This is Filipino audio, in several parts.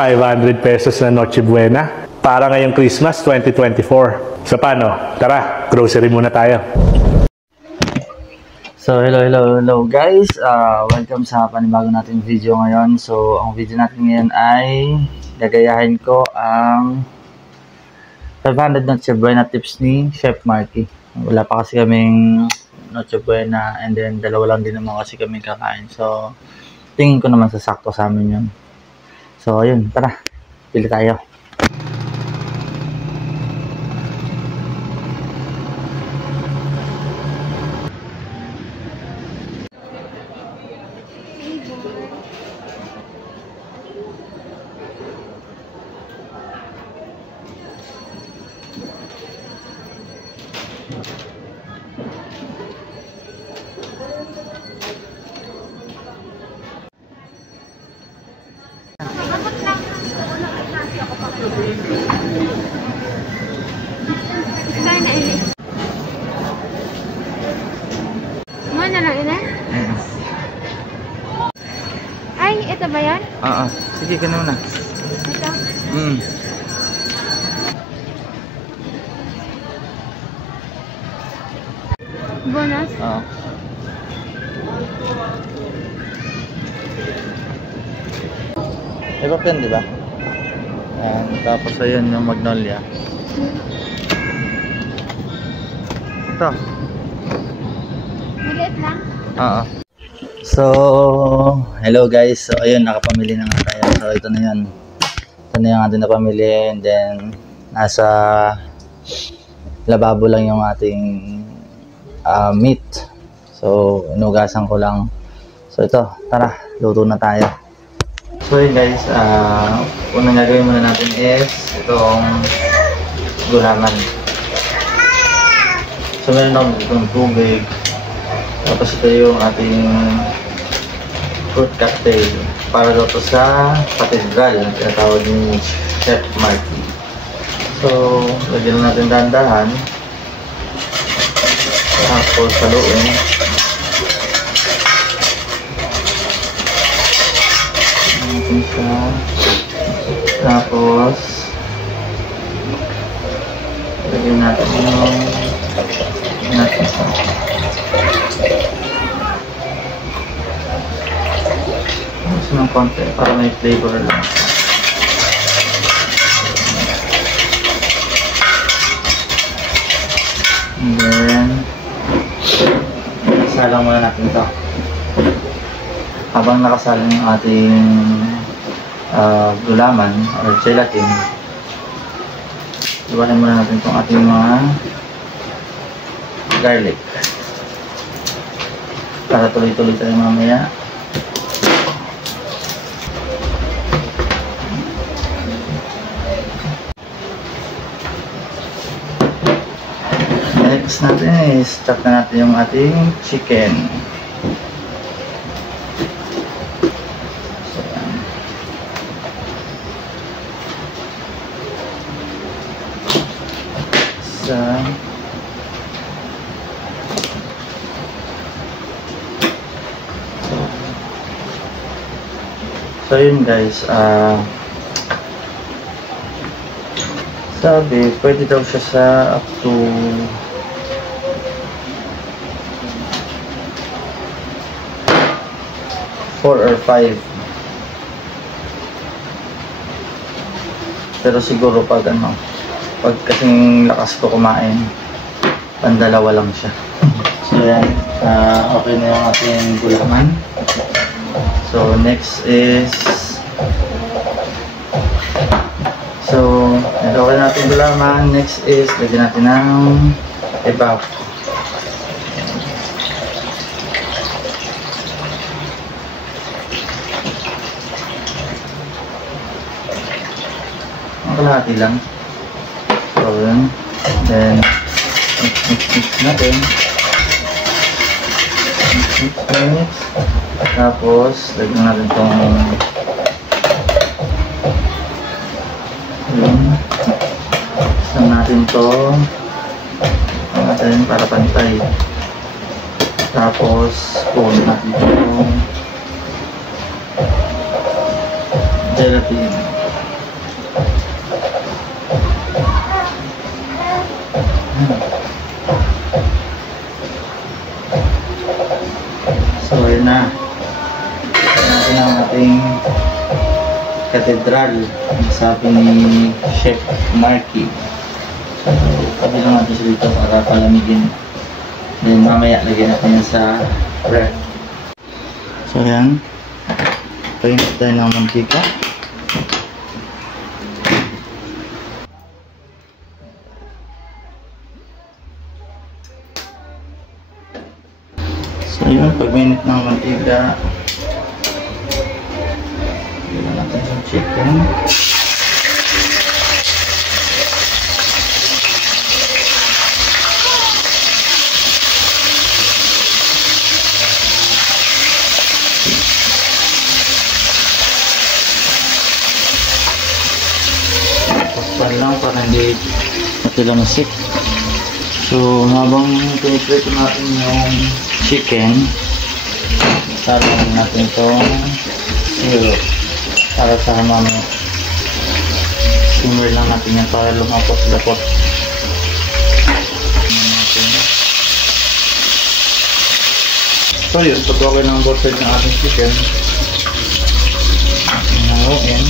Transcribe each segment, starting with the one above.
500 pesos na Noche Buena para ngayong Christmas 2024. So paano? Tara, grocery muna tayo. So hello guys, welcome sa panibagong nating video ngayon. So ang video natin ngayon ay gagayahin ko ang 500 Noche Buena tips ni Chef Marky. Wala pa kasi kaming Noche Buena and then dalawa lang din naman kasi kami kakain. So tingin ko naman sasakto sa amin yun. So ayun, tara, pili tayo. Mana lang ina? Ay, ito ba yan? Oo, sige ka na. Ito? Bonus? Oo. Iba pen, di ba? Ayan, tapos ayun yung Magnolia. Ito. Maliit lang? Oo. So, hello guys. So, ayun, nakapamili na nga tayo. So, ito na yun. Ito na yung ating napamili. And then, nasa lababo lang yung ating meat. So, inugasan ko lang. So, ito. Tara, luto na tayo. So, yun guys. Unang gagawin muna natin is itong gulaman. So, meron akong itong tubig. Tapos ito yung ating fruit cocktail para daw to sa cathedral na tinatawag ni Chef Marky. So, lagyan natin dahan-dahan. Tapos haluin. Natin siya. Tapos lagyan natin yung natin sa ng konti para may flavor lang. And then salang muna natin ito. Habang nakasalang yung ating gulaman or gelatin, iwanan muna natin itong ating mga garlic para tuloy-tuloy tayo mamaya. Next natin is chop na natin yung ating chicken. So yun guys, sabi pwede daw siya sa up to 4 or 5. Pero siguro pag kasing lakas ko kumain, pandalawa lang siya. So yan, okay na yung ating gulaman. So next is okay na ating gulaman. Next is lagyan natin ng ebap. Kalahati lang. So yun. Then mix natin. Mix. Tapos lagyan natin itong isang natin ito para pantay. Tapos puno natin itong gelatin. prepare na. Natin ang ating katedral, sabi ni Chef Marky. So, pabilang natin siya dito para palamigin. Then mamaya lagyan natin yan sa ref. So yan, painit tayo ng mantika. So yun, pag minute ng mantika, lagyan natin yung chicken. Takpan lang para hindi matilamasik. So habang piniprito natin yung chicken, saluhin natin itong syrup para sa mamaya. Simmer lang natin yan para lumapot-lapot. So yun, pag okay ng both sides ng ating chicken, haluin.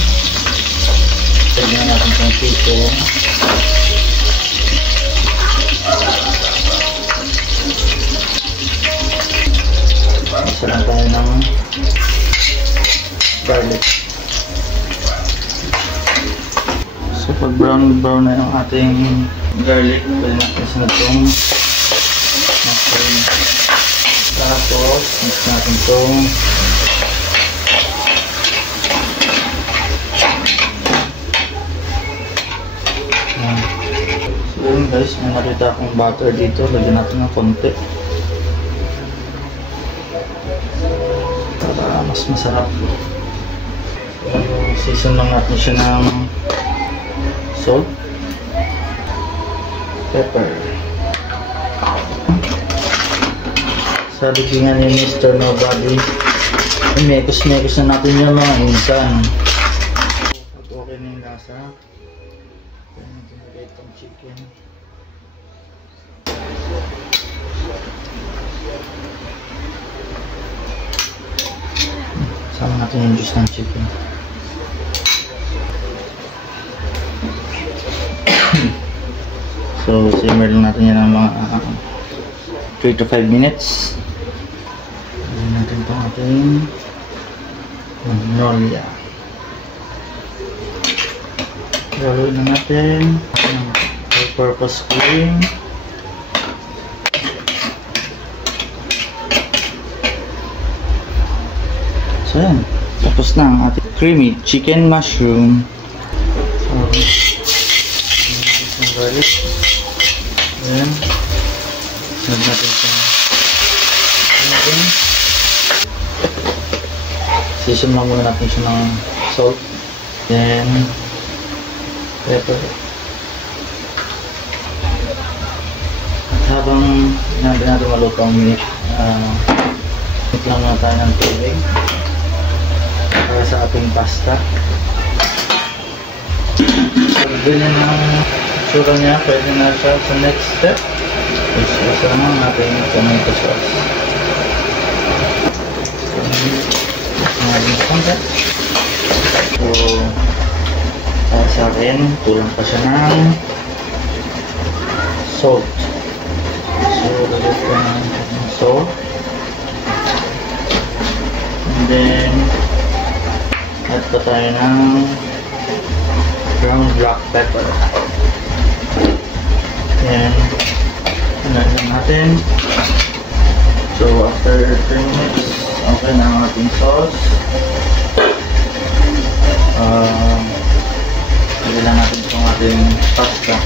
Lagyan natin itong chicken. Isa lang tayo ng garlic. So pag brown na yung ating garlic, pwede natin sa itong mushroom. Tapos mix natin itong so yun guys, may nakita akong butter dito, lagyan natin ng konti para mas masarap. So, season lang natin siya ng salt, pepper. Sabi ko nga ni Mr. Nobody, mekos-mekos na natin yung mga insan. Pag okay na yung lasa, pwede natin lagay itong chicken. Sama natin yung juice ng chicken. So, simmer lang natin yan ng mga 3 to 5 minutes. Lagyan natin itong ating magnolia. Gawin na natin ng all-purpose cream. So yan, tapos na ang ating creamy chicken mushroom. So, natin garlic. Ayan. Sunod natin itong season lang muna natin siya ng salt. Then pepper. At habang natin maluto ang minute, lang na tayo ng tubig para sa ating pasta. Pag-bili ng tsura niya, pwede na siya sa next step. Isasama ang ating tomato sauce. So, para sa akin, kulang pa siya ng salt. So, lagyan ko ng salt. And then, add pa tayo ng ground black pepper. Yan. Lagyan natin. So, after 3 minutes, okay na ang ating sauce. Lagyan lang natin itong ating pasta.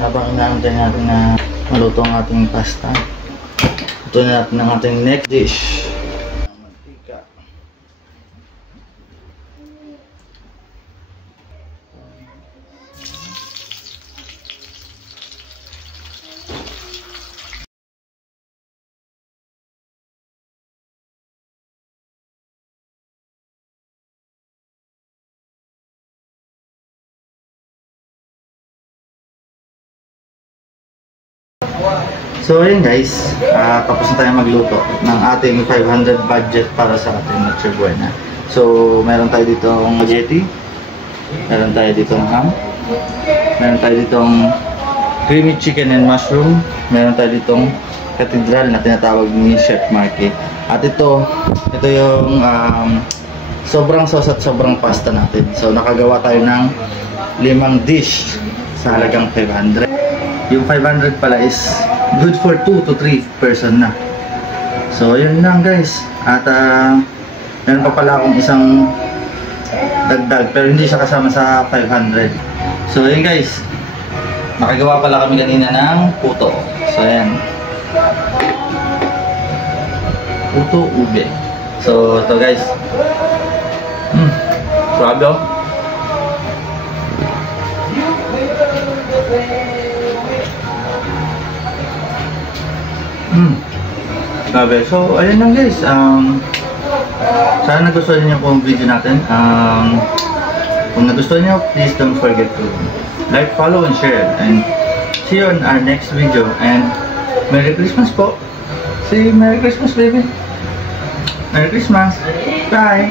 Habang inaantay natin na maluto ang ating pasta, ito na natin ang ating next dish. Mantika. So ayun guys, tapos na tayo magluto ng ating 500 budget para sa ating Noche Buena. So meron tayo ditong spaghetti, meron tayo ditong ham, meron tayo ditong creamy chicken and mushroom, meron tayo ditong cathedral na tinatawag ni Chef Marky. At ito yung sobrang sauce at sobrang pasta natin. So nakagawa tayo ng 5 dish sa halagang 500. Yung 500 pala is good for 2 to 3 person na. So yun lang guys. At meron pa pala akong isang dagdag pero hindi siya kasama sa 500. So yun guys, nakagawa pala kami kanina ng puto. So ayan, puto ube. So ito guys, grabe oh. Grabe. So ayun lang guys, sana nagustuhan niyo po ang video natin. Kung nagustuhan niyo, please don't forget to like, follow, and share. And see you on our next video. And Merry Christmas po. Say Merry Christmas, baby. Merry Christmas. Bye.